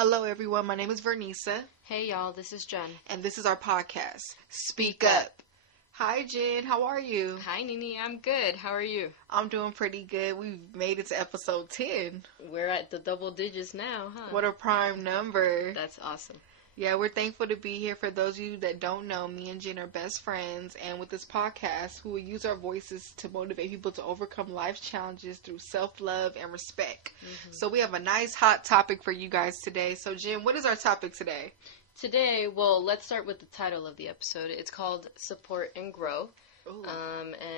Hello, everyone. My name is Vernisa. Hey, y'all. This is Jen. And this is our podcast, Speak Up. Hi, Jen. How are you? Hi, Nini. I'm good. How are you? I'm doing pretty good. We've made it to episode 10. We're at the double digits now, huh? What a prime number. That's awesome. Yeah, we're thankful to be here. For those of you that don't know, me and Jen are best friends. And with this podcast, we will use our voices to motivate people to overcome life's challenges through self-love and respect. Mm-hmm. So we have a nice hot topic for you guys today. So, Jen, what is our topic today? Today, well, let's start with the title of the episode. It's called Support and Grow.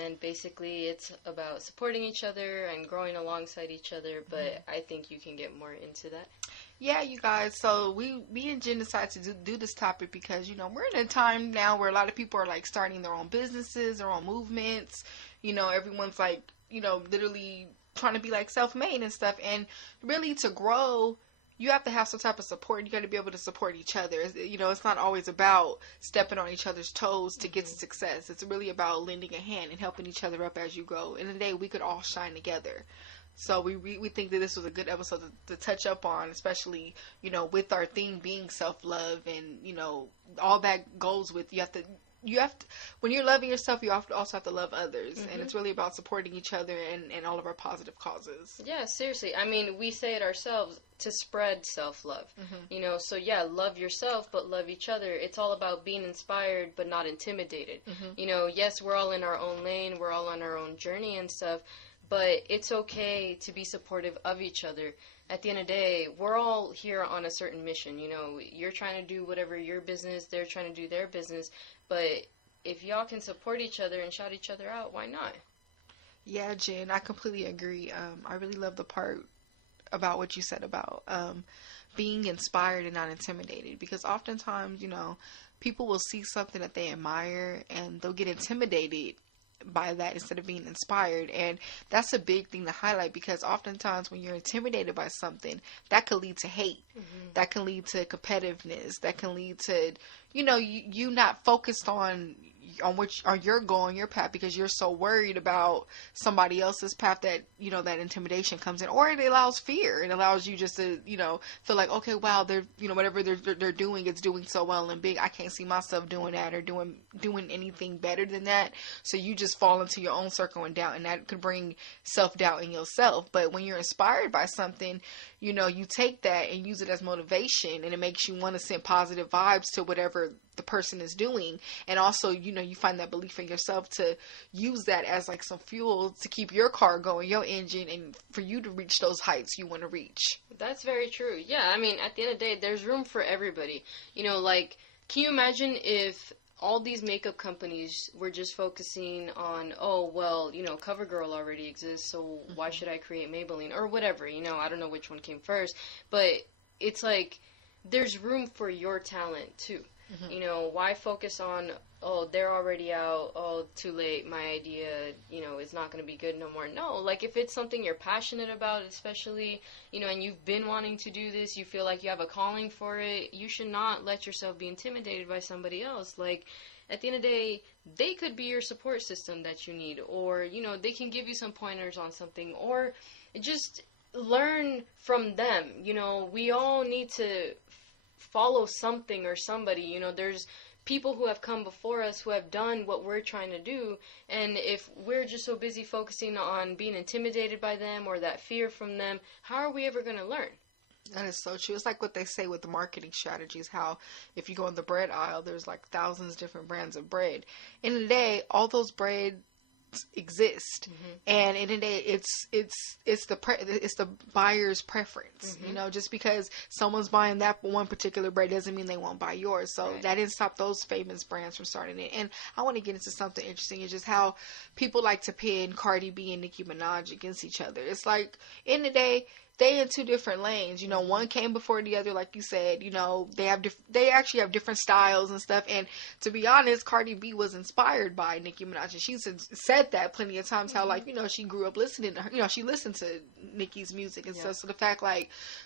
And basically it's about supporting each other and growing alongside each other, but I think you can get more into that. Yeah, you guys, so me and Jen decided to do this topic because, we're in a time now where a lot of people are, starting their own businesses, their own movements. Everyone's, literally trying to be, self-made and stuff. And really, to grow, you have to have some type of support. You got to be able to support each other. It's not always about stepping on each other's toes to get to success. It's really about lending a hand and helping each other up as you grow. In the day, we could all shine together. So we think that this was a good episode to touch up on, especially, with our theme being self-love and, all that goes with you have to when you're loving yourself, you also have to love others. And it's really about supporting each other and all of our positive causes. Yeah, seriously. I mean, we say it ourselves to spread self-love. So yeah, love yourself, but love each other. It's all about being inspired, but not intimidated. Yes, we're all in our own lane. We're all on our own journey and stuff. But it's okay to be supportive of each other. At the end of the day, we're all here on a certain mission. You're trying to do whatever your business, they're trying to do their business. But if y'all can support each other and shout each other out, why not? Yeah, Jen, I completely agree. I really love the part about what you said about being inspired and not intimidated. Because oftentimes, people will see something that they admire and they'll get intimidated by that instead of being inspired. And that's a big thing to highlight, because oftentimes when you're intimidated by something, that could lead to hate. That can lead to competitiveness. That can lead to you not focused on your goal and your path, because you're so worried about somebody else's path that that intimidation comes in. Or it allows fear. It allows you just to feel like, okay, wow, they're whatever they're doing, it's doing so well and big, I can't see myself doing that or doing anything better than that. So you just fall into your own circle and doubt, and that could bring self-doubt in yourself. But when you're inspired by something, you take that and use it as motivation, and it makes you want to send positive vibes to whatever the person is doing. And also, you find that belief in yourself to use that as some fuel to keep your car going, your engine, and for you to reach those heights you want to reach. That's very true. Yeah, I mean, at the end of the day, there's room for everybody. Can you imagine if all these makeup companies were just focusing on, CoverGirl already exists, so why should I create Maybelline? Or whatever, I don't know which one came first. But it's there's room for your talent, too. Why focus on, they're already out, too late, my idea, is not going to be good no more. No, if it's something you're passionate about, especially, and you've been wanting to do this, you feel like you have a calling for it, you should not let yourself be intimidated by somebody else. At the end of the day, they could be your support system that you need, or, they can give you some pointers on something, or just learn from them. We all need to follow something or somebody. There's people who have come before us who have done what we're trying to do, and if we're just so busy focusing on being intimidated by them or that fear from them, how are we ever going to learn? That is so true. It's like what they say with the marketing strategies, how if you go in the bread aisle, there's thousands of different brands of bread. In the day, all those bread exist, and in the day, it's the buyer's preference. Just because someone's buying that one particular bread doesn't mean they won't buy yours. So that didn't stop those famous brands from starting it. And I want to get into something interesting. It's just how people like to pin Cardi B and Nicki Minaj against each other. It's in the day, they in two different lanes. One came before the other, like you said. They actually have different styles and stuff. And to be honest, Cardi B was inspired by Nicki Minaj, and she's said that plenty of times. How she grew up listening to her. She listened to Nicki's music and stuff. So the fact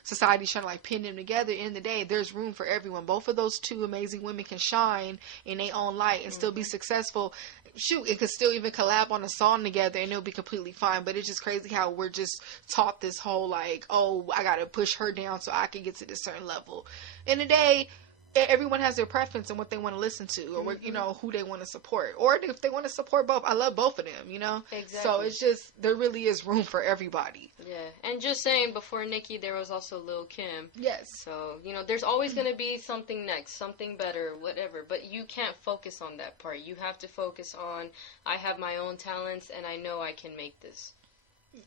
society's trying to pin them together. In the day, there's room for everyone. Both of those two amazing women can shine in their own light and still be successful. Shoot, it could still even collab on a song together and it'll be completely fine. But it's just crazy how we're just taught this whole like, oh, I gotta push her down so I can get to this certain level. In the day, everyone has their preference and what they want to listen to, or what, who they want to support, or if they want to support both. I love both of them. Exactly. So it's just, there really is room for everybody. Yeah, and just saying, before Nikki, there was also Lil Kim. Yes. So, there's always going to be something next, something better, whatever, but you can't focus on that part. You have to focus on, I have my own talents, and I know I can make this.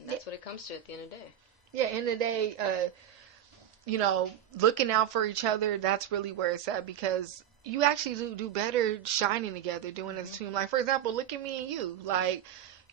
And that's what it comes to at the end of the day. Yeah, end of the day, looking out for each other, that's really where it's at, because you actually do better shining together, doing as a team. Like, for example, look at me and you. Like,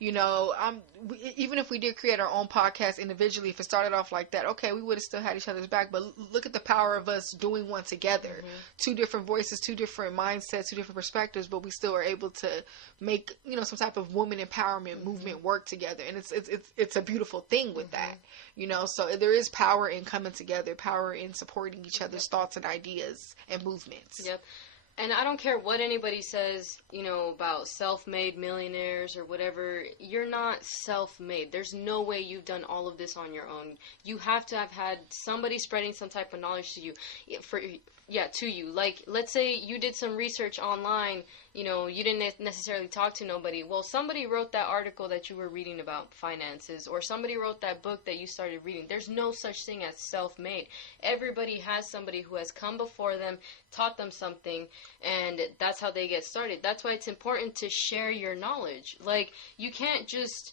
even if we did create our own podcast individually, if it started off like that, okay, we would have still had each other's back. But look at the power of us doing one together. Two different voices, two different mindsets, two different perspectives, but we still are able to make, some type of woman empowerment movement work together. And it's a beautiful thing with that, so there is power in coming together, power in supporting each other's thoughts and ideas and movements. Yep. And I don't care what anybody says, about self-made millionaires or whatever. You're not self-made. There's no way you've done all of this on your own. You have to have had somebody spreading some type of knowledge to you. To you. Like, let's say you did some research online, you didn't necessarily talk to nobody. Well, somebody wrote that article that you were reading about finances, or somebody wrote that book that you started reading. There's no such thing as self-made. Everybody has somebody who has come before them, taught them something, and that's how they get started. That's why it's important to share your knowledge. Like, you can't just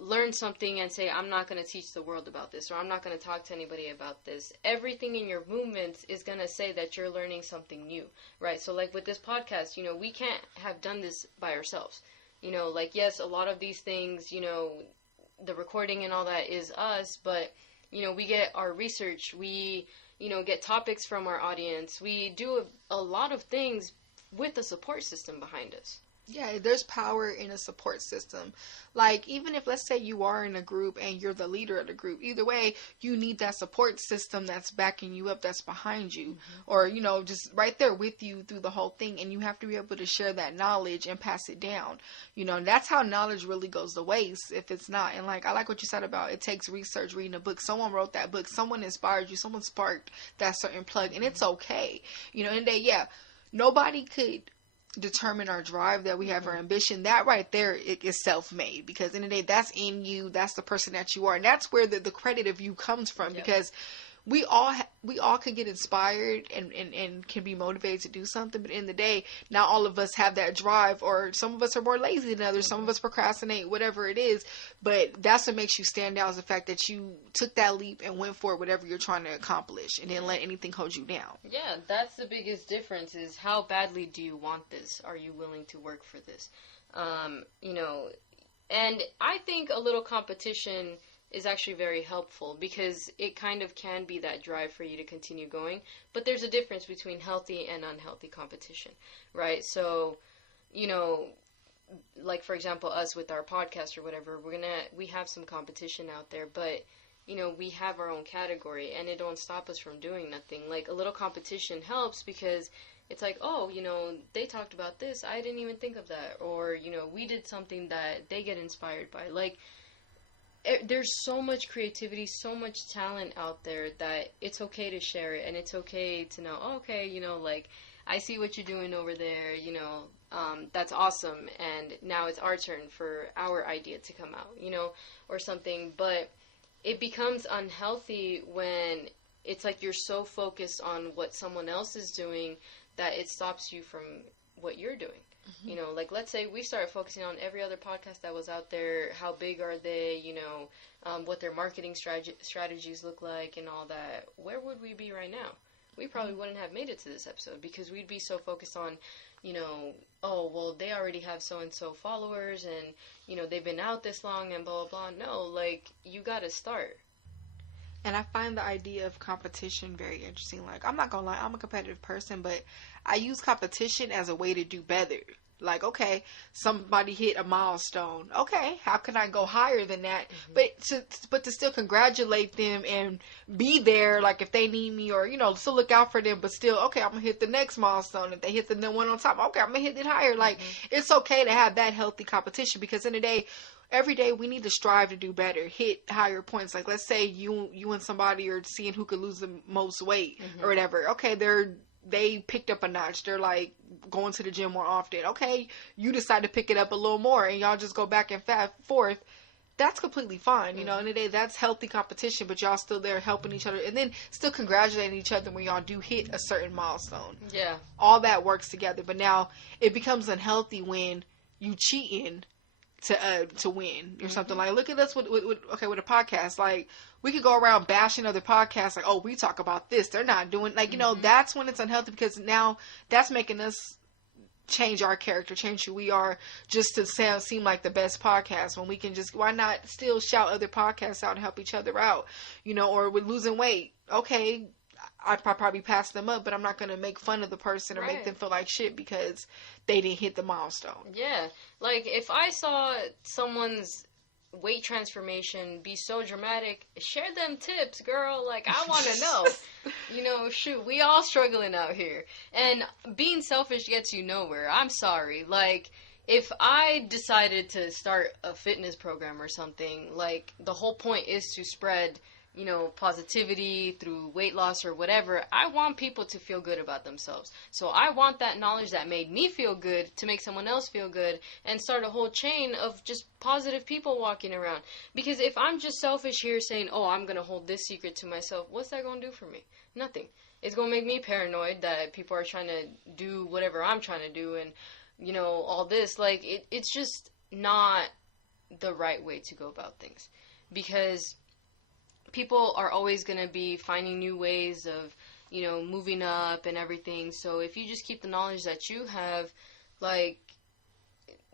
learn something and say, I'm not going to teach the world about this, or I'm not going to talk to anybody about this. Everything in your movements is going to say that you're learning something new, right? So, like, with this podcast, we can't have done this by ourselves. Yes, a lot of these things, the recording and all that is us, but, we get our research, we, get topics from our audience. We do a lot of things with a support system behind us. Yeah, there's power in a support system. Like, even if, let's say, you are in a group and you're the leader of the group, either way, you need that support system that's backing you up, that's behind you, or, just right there with you through the whole thing. And you have to be able to share that knowledge and pass it down. And that's how knowledge really goes to waste if it's not. And, like, I like what you said about it takes research, reading a book. Someone wrote that book. Someone inspired you. Someone sparked that certain plug. And it's okay. And nobody could determine our drive, that we have our ambition. That right there is self-made, because in the day, that's in you, that's the person that you are, and that's where the credit of you comes from. Because we all can get inspired and can be motivated to do something, but in the day, not all of us have that drive, or some of us are more lazy than others, some of us procrastinate, whatever it is. But that's what makes you stand out, is the fact that you took that leap and went for whatever you're trying to accomplish, and didn't let anything hold you down. Yeah, that's the biggest difference, is how badly do you want this? Are you willing to work for this? And I think a little competition is actually very helpful, because it kind of can be that drive for you to continue going. But there's a difference between healthy and unhealthy competition, right? So, like, for example, us with our podcast or whatever, we have some competition out there, but we have our own category, and it don't stop us from doing nothing. Like, a little competition helps, because it's like, oh, they talked about this, I didn't even think of that, or we did something that they get inspired by. Like, there's so much creativity, so much talent out there, that it's okay to share it, and it's okay to know, oh, okay, like, I see what you're doing over there, that's awesome, and now it's our turn for our idea to come out, or something. But it becomes unhealthy when it's like you're so focused on what someone else is doing that it stops you from what you're doing. Like, let's say we started focusing on every other podcast that was out there. How big are they? What their marketing strategies look like and all that. Where would we be right now? We probably wouldn't have made it to this episode, because we'd be so focused on, oh, well, they already have so-and-so followers, and, they've been out this long and blah, blah, blah. No, like, you gotta start. And I find the idea of competition very interesting. Like, I'm not gonna lie, I'm a competitive person, but I use competition as a way to do better. Like, okay, somebody hit a milestone. Okay, how can I go higher than that? But to still congratulate them and be there, like, if they need me, or, still look out for them, but still, okay, I'm gonna hit the next milestone. If they hit the one on top, okay, I'm gonna hit it higher. Like, it's okay to have that healthy competition, because in the day, every day we need to strive to do better, hit higher points. Like, let's say you and somebody are seeing who could lose the most weight or whatever. Okay, they picked up a notch. They're like going to the gym more often. Okay, you decide to pick it up a little more, and y'all just go back and forth. That's completely fine. You know, in the day, that's healthy competition, but y'all still there helping each other, and then still congratulating each other when y'all do hit a certain milestone. Yeah. All that works together. But now it becomes unhealthy when you cheating to win or something. Like, look at us with a podcast. Like, we could go around bashing other podcasts, like, oh, we talk about this, they're not doing, like, you know, that's when it's unhealthy, because now that's making us change our character, change who we are, just to seem like the best podcast, when we can just, why not still shout other podcasts out and help each other out, you know? Or with losing weight, okay, I'd probably pass them up, but I'm not going to make fun of the person or make them feel like shit because they didn't hit the milestone. Yeah. Like, if I saw someone's weight transformation be so dramatic, share them tips, girl. Like, I want to know. You know, shoot, we all struggling out here. And being selfish gets you nowhere. I'm sorry. Like, if I decided to start a fitness program or something, like, the whole point is to spread, you know, positivity through weight loss or whatever. I want people to feel good about themselves. So I want that knowledge that made me feel good to make someone else feel good, and start a whole chain of just positive people walking around. Because if I'm just selfish here saying, oh, I'm going to hold this secret to myself, what's that going to do for me? Nothing. It's going to make me paranoid that people are trying to do whatever I'm trying to do, and, you know, all this. Like, it's just not the right way to go about things. Because people are always going to be finding new ways of, you know, moving up and everything. So if you just keep the knowledge that you have, like,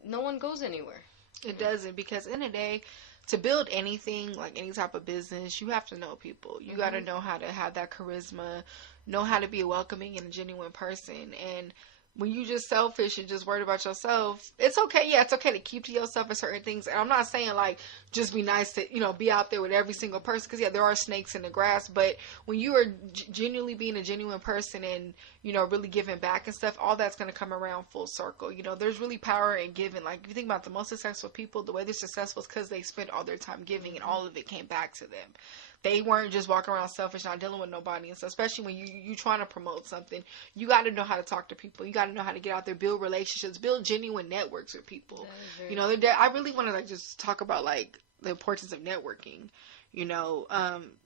no one goes anywhere. It doesn't, because in the day, to build anything, like any type of business, you have to know people. You got to know how to have that charisma, know how to be a welcoming and a genuine person. And when you just selfish and just worried about yourself, it's okay. Yeah, it's okay to keep to yourself for certain things. And I'm not saying, like, just be nice to, you know, be out there with every single person. Because, yeah, there are snakes in the grass. But when you are genuinely being a genuine person and, you know, really giving back and stuff, all that's going to come around full circle. You know, there's really power in giving. Like, if you think about the most successful people, the way they're successful is because they spent all their time giving, and all of it came back to them. They weren't just walking around selfish, not dealing with nobody. And so, especially when you trying to promote something, you got to know how to talk to people. You got to know how to get out there, build relationships, build genuine networks with people. You know, I really want to, like, just talk about, like, the importance of networking. You know,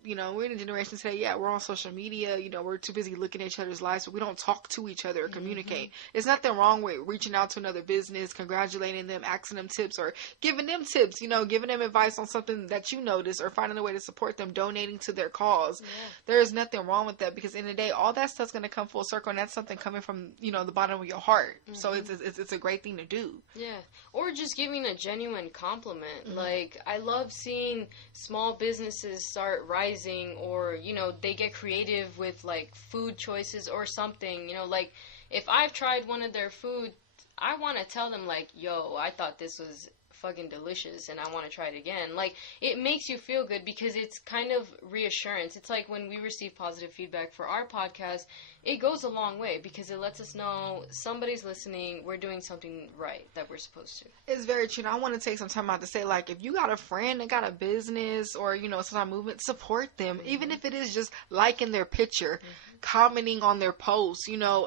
we're in a generation today, yeah, we're on social media, you know, we're too busy looking at each other's lives, but we don't talk to each other or communicate. There's nothing wrong with reaching out to another business, congratulating them, asking them tips, or giving them tips, you know, giving them advice on something that you notice, or finding a way to support them, donating to their cause. There is nothing wrong with that, because in the day, all that stuff's going to come full circle, and that's something coming from, you know, the bottom of your heart. So it's a great thing to do. Yeah. Or just giving a genuine compliment. Like, I love seeing small businesses start rising, or, you know, they get creative with, like, food choices or something. You know, like, if I've tried one of their food, I want to tell them, like, yo, I thought this was fucking delicious and I want to try it again. Like, it makes you feel good, because it's kind of reassurance. It's like when we receive positive feedback for our podcast, it goes a long way, because it lets us know somebody's listening, we're doing something right that we're supposed to. It's very true. And I want to take some time out to say, like, if you got a friend that got a business, or, you know, some kind of movement, support them. Even if it is just liking their picture, commenting on their posts, you know,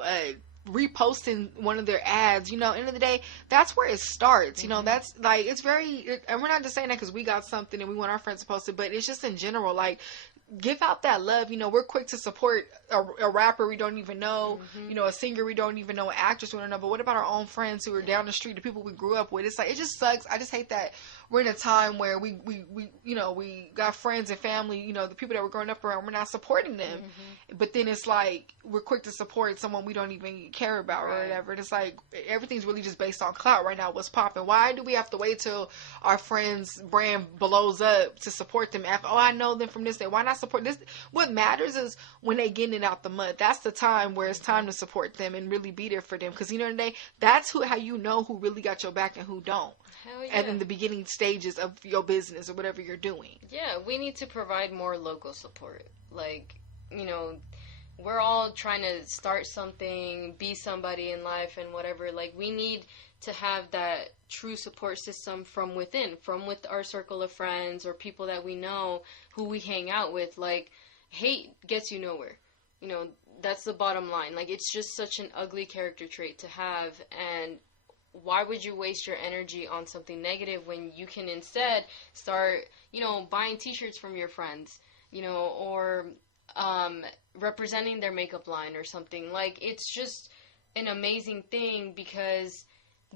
reposting one of their ads, you know, end of the day, that's where it starts. You know, that's, like, it's very, and we're not just saying that because we got something and we want our friends to post it, but it's just in general, like, give out that love. You know, we're quick to support a rapper we don't even know, you know, a singer we don't even know, an actress we don't know, but what about our own friends who are down the street, the people we grew up with? It's like, it just sucks. I just hate that we're in a time where we you know, we got friends and family, you know, the people that we're growing up around, we're not supporting them. But then it's like, we're quick to support someone we don't even care about or whatever. And it's like, everything's really just based on clout right now. What's popping? Why do we have to wait till our friend's brand blows up to support them? After, oh, I know them from this day. Why not support this? What matters is when they getting it out the mud. That's the time where it's time to support them and really be there for them. Because, you know, today, that's how you know who really got your back and who don't. Hell yeah. And in the beginning stages of your business or whatever you're doing. Yeah, we need to provide more local support. Like, you know, we're all trying to start something, be somebody in life and whatever. Like, we need to have that true support system from within, from with our circle of friends or people that we know who we hang out with. Like, hate gets you nowhere. You know, that's the bottom line. Like, it's just such an ugly character trait to have, and why would you waste your energy on something negative when you can instead start, you know, buying t-shirts from your friends, you know, or representing their makeup line or something. Like, it's just an amazing thing because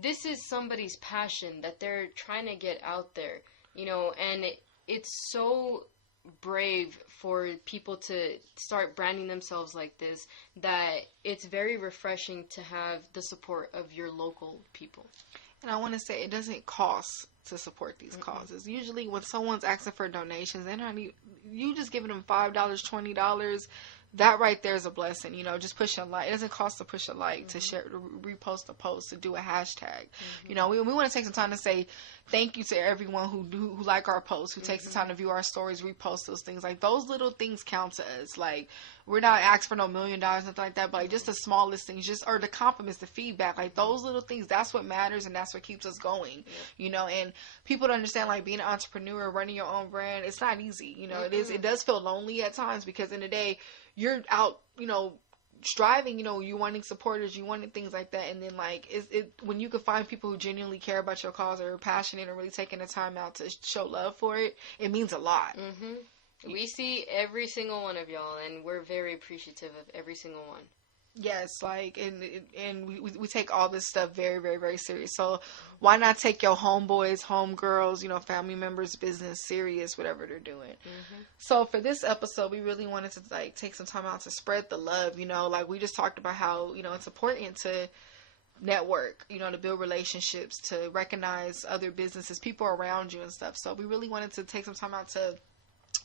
this is somebody's passion that they're trying to get out there, you know, and it's so brave for people to start branding themselves like this, that it's very refreshing to have the support of your local people. And I want to say, it doesn't cost to support these causes. Usually when someone's asking for donations, they're not even, you just giving them $5, $20, that right there is a blessing. You know, just push a like. It doesn't cost to push a like, to share, to repost a post, to do a hashtag. You know, we want to take some time to say thank you to everyone who like our posts, who takes the time to view our stories, repost those things. Like, those little things count to us. Like, we're not asking for no $1 million, nothing like that, but like, just the smallest things, just, or the compliments, the feedback, like those little things, that's what matters, and that's what keeps us going. You know, and people don't understand, like, being an entrepreneur, running your own brand, it's not easy. You know, it does feel lonely at times, because in the day, you're out, you know, striving, you know, you wanting supporters, you wanting things like that, and then, like, when you can find people who genuinely care about your cause, or are passionate, or really taking the time out to show love for it, it means a lot. We see every single one of y'all, and we're very appreciative of every single one. Yes, like, and we take all this stuff very, very, very serious. So why not take your homeboys, homegirls, you know, family members' business serious, whatever they're doing. So for this episode, we really wanted to, like, take some time out to spread the love. You know, like, we just talked about how, you know, it's important to network, you know, to build relationships, to recognize other businesses, people around you and stuff. So we really wanted to take some time out to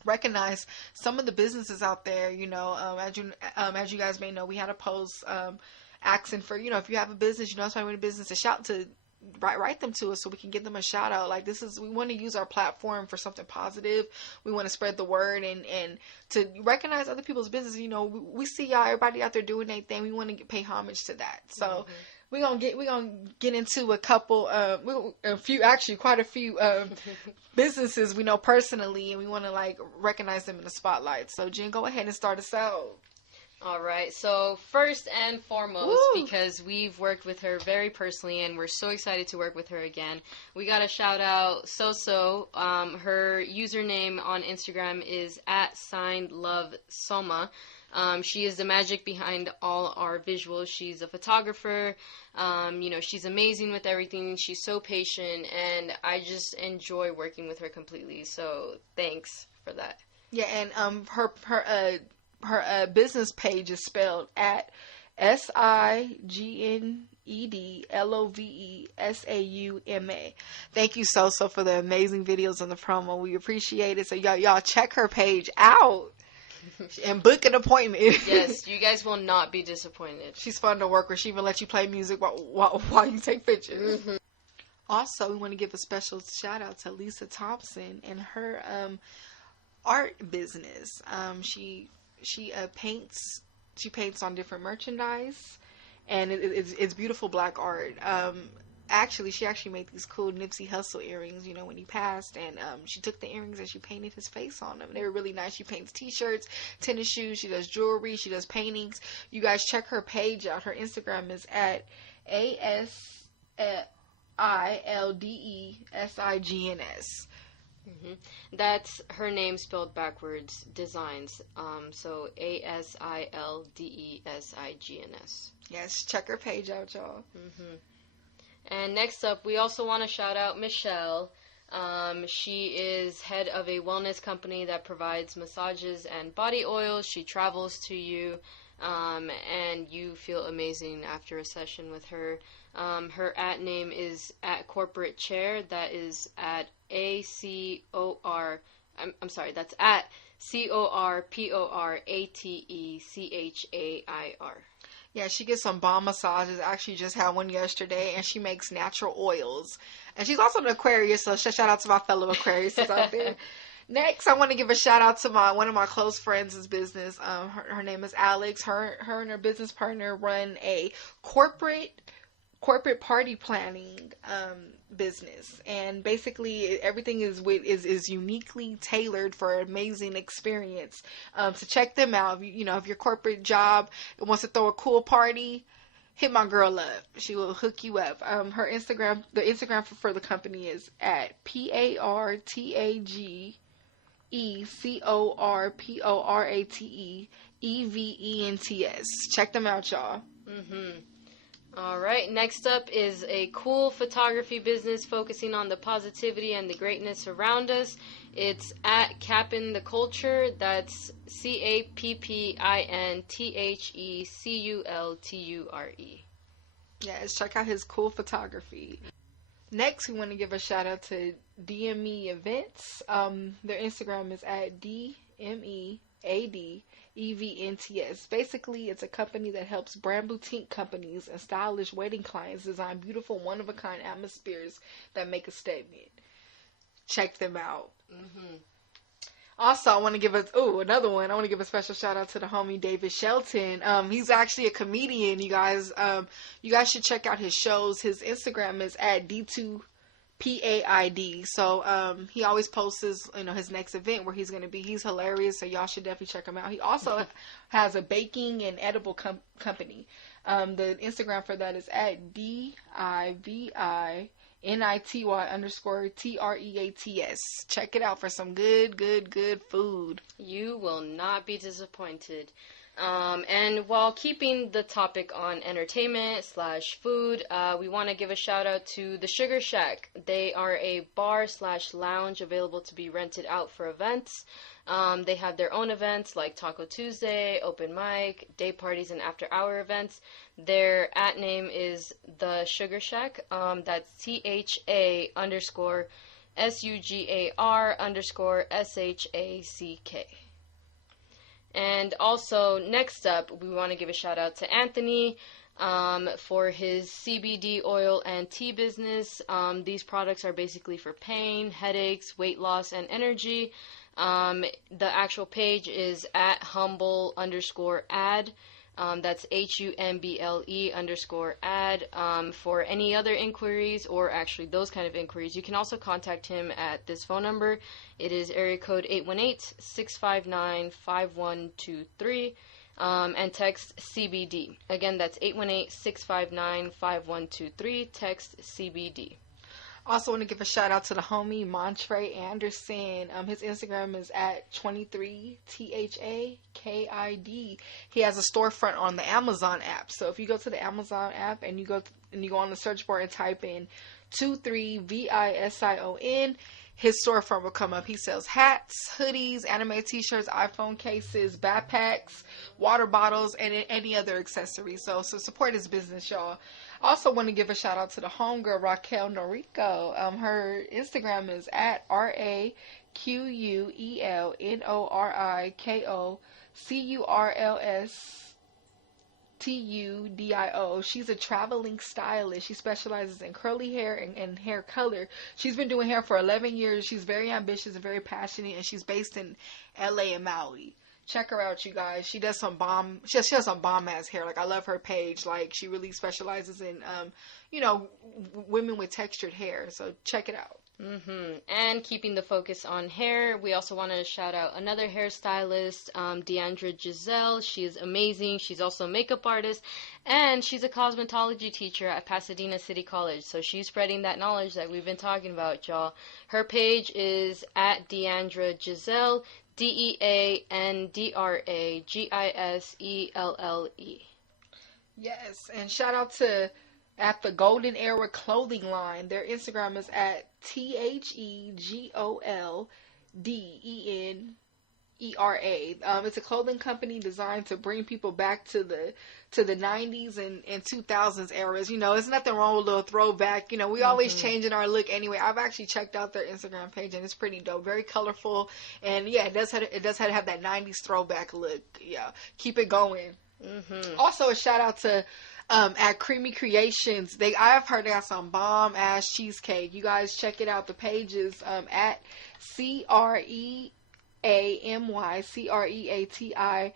recognize some of the businesses out there. You know, as you guys may know, we had a post asking for, you know, if you have a business, you know, somebody with a business, to shout to write them to us so we can give them a shout out. Like, we want to use our platform for something positive. We want to spread the word and to recognize other people's business. You know, we see y'all, everybody out there doing their thing. We want to pay homage to that. So we're gonna get into a couple, quite a few businesses we know personally, and we want to, like, recognize them in the spotlight. So Jen, go ahead and start us out. All right. So first and foremost, because we've worked with her very personally, and we're so excited to work with her again, we got to shout out Soso. Her username on Instagram is @signedlovesoma. She is the magic behind all our visuals. She's a photographer. You know, she's amazing with everything. She's so patient, and I just enjoy working with her completely. So thanks for that. Yeah, and her business page is spelled at SIGNEDLOVESAUMA. Thank you, Soso, for the amazing videos and the promo. We appreciate it. So y'all check her page out and book an appointment. Yes, you guys will not be disappointed. She's fun to work with. She even lets you play music while you take pictures. Also, we want to give a special shout out to Lisa Thompson and her art business. She paints. She paints on different merchandise, and it's beautiful black art. She actually made these cool Nipsey Hussle earrings, you know, when he passed, and she took the earrings and she painted his face on them. They were really nice. She paints t-shirts, tennis shoes, she does jewelry, she does paintings. You guys check her page out. Her Instagram is at ASILDESIGNS. That's her name spelled backwards, Designs. So ASILDESIGNS. Yes, check her page out, y'all. And next up, we also want to shout out Michelle. She is head of a wellness company that provides massages and body oils. She travels to you, and you feel amazing after a session with her. Her @name is @corporate chair. That is ACOR. I'm sorry. That's CORPORATECHAIR. Yeah, she gets some bomb massages. I actually just had one yesterday, and she makes natural oils. And she's also an Aquarius, so shout out to my fellow Aquariuses out there. Next, I want to give a shout out to one of my close friends' business. Her name is Alex. Her and her business partner run a corporate party planning business, and basically everything is uniquely tailored for an amazing experience. So check them out. If your corporate job wants to throw a cool party, hit my girl up. She will hook you up. Her Instagram, the Instagram for the company is at PARTAGECORPORATEEVENTS. Check them out, y'all. All right, next up is a cool photography business focusing on the positivity and the greatness around us. It's at Capin the Culture. That's CAPPINTHECULTURE. Yes, check out his cool photography. Next, we want to give a shout out to DME Events. Their Instagram is at DMEADEVENTS. Basically, it's a company that helps brand boutique companies and stylish wedding clients design beautiful, one-of-a-kind atmospheres that make a statement. Check them out. Also, I want to give another one. I want to give a special shout out to the homie David Shelton. He's actually a comedian, you guys. You guys should check out his shows. His Instagram is at D2PAID. So he always posts his next event where he's going to be. He's hilarious, so y'all should definitely check him out. He also has a baking and edible company. The Instagram for that is at DIVINITY_TREATS. Check it out for some good food. You will not be disappointed. And while keeping the topic on entertainment / food, we want to give a shout out to the Sugar Shack. They are a bar / lounge available to be rented out for events. They have their own events like Taco Tuesday, open mic, day parties, and after hour events. Their @ name is the Sugar Shack. That's THA_SUGAR_SHACK. And also, next up, we want to give a shout out to Anthony for his CBD oil and tea business. These products are basically for pain, headaches, weight loss, and energy. The actual page is at humble_ad. That's HUMBLE_ad. For any other inquiries, or actually those kind of inquiries, you can also contact him at this phone number. It is area code 818-659-5123, and text CBD. Again, that's 818-659-5123, text CBD. Also want to give a shout out to the homie Montre Anderson. His Instagram is at 23THAKID. He has a storefront on the Amazon app. So if you go to the Amazon app and you go on the search bar and type in 23VISION, his storefront will come up. He sells hats, hoodies, anime t-shirts, iPhone cases, backpacks, water bottles, and any other accessories. So support his business, y'all. Also want to give a shout out to the homegirl Raquel Norrico. Her Instagram is at RAQUELNORICOCURLSTUDIO. She's a traveling stylist. She specializes in curly hair and hair color. She's been doing hair for 11 years. She's very ambitious and very passionate, and she's based in LA and Maui. Check her out, you guys. She does some bomb. She has some bomb ass hair. Like, I love her page. Like, she really specializes in, women with textured hair. So check it out. And keeping the focus on hair, we also want to shout out another hairstylist, Deandra Giselle. She is amazing. She's also a makeup artist, and she's a cosmetology teacher at Pasadena City College. So she's spreading that knowledge that we've been talking about, y'all. Her page is at Deandra Giselle. DEANDRAGISELLE. Yes, and shout out to at the Golden Era Clothing Line. Their Instagram is at THEGOLDENERA. It's a clothing company designed to bring people back to the 90s and 2000s eras. There's nothing wrong with a little throwback. We always changing our look anyway. I've actually checked out their Instagram page, and it's pretty dope. Very colorful, and yeah, it does have that 90s throwback look. Yeah, keep it going. Also, a shout out to At Creamy Creations. I've heard they got some bomb ass cheesecake. You guys check it out. The page is at CREAMY _.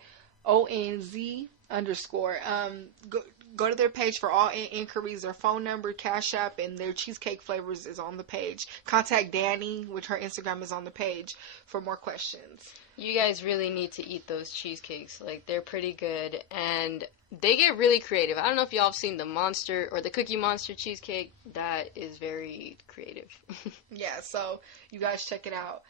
Go to their page for all inquiries. Their phone number, Cash App, and their cheesecake flavors is on the page. Contact Danny, which her Instagram is on the page, for more questions. You guys really need to eat those cheesecakes. Like, they're pretty good, and they get really creative. I don't know if y'all have seen the Monster or the Cookie Monster cheesecake. That is very creative. Yeah, so you guys check it out.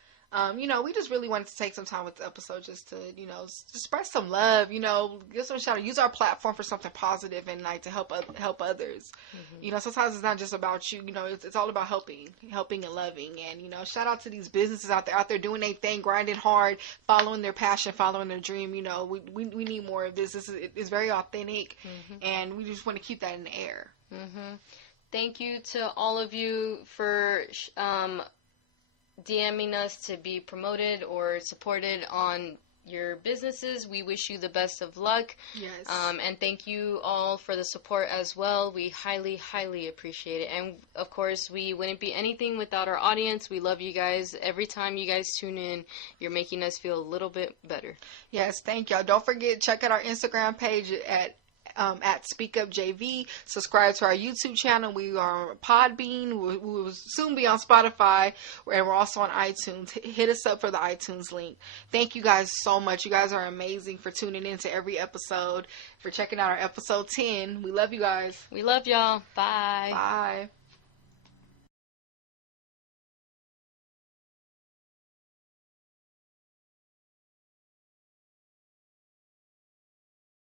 We just really wanted to take some time with the episode just to, just spread some love, give some shout out, use our platform for something positive and like to help others. Mm-hmm. Sometimes it's not just about you, it's all about helping and loving. And, shout out to these businesses out there doing their thing, grinding hard, following their passion, following their dream. We need more of this. It's very authentic, mm-hmm. and we just want to keep that in the air. Mm-hmm. Thank you to all of you for DMing us to be promoted or supported on your businesses. We wish you the best of luck. Yes. And thank you all for the support as well. We highly, highly appreciate it. And of course, we wouldn't be anything without our audience. We love you guys. Every time you guys tune in, you're making us feel a little bit better. Yes, thank y'all. Don't forget, check out our Instagram page at SpeakUp JV. Subscribe to our YouTube channel. We are on Podbean. We will soon be on Spotify, and we're also on iTunes. Hit us up for the iTunes link. Thank you guys so much. You guys are amazing for tuning in to every episode, for checking out our episode 10. We love you guys. We love y'all. Bye. Bye.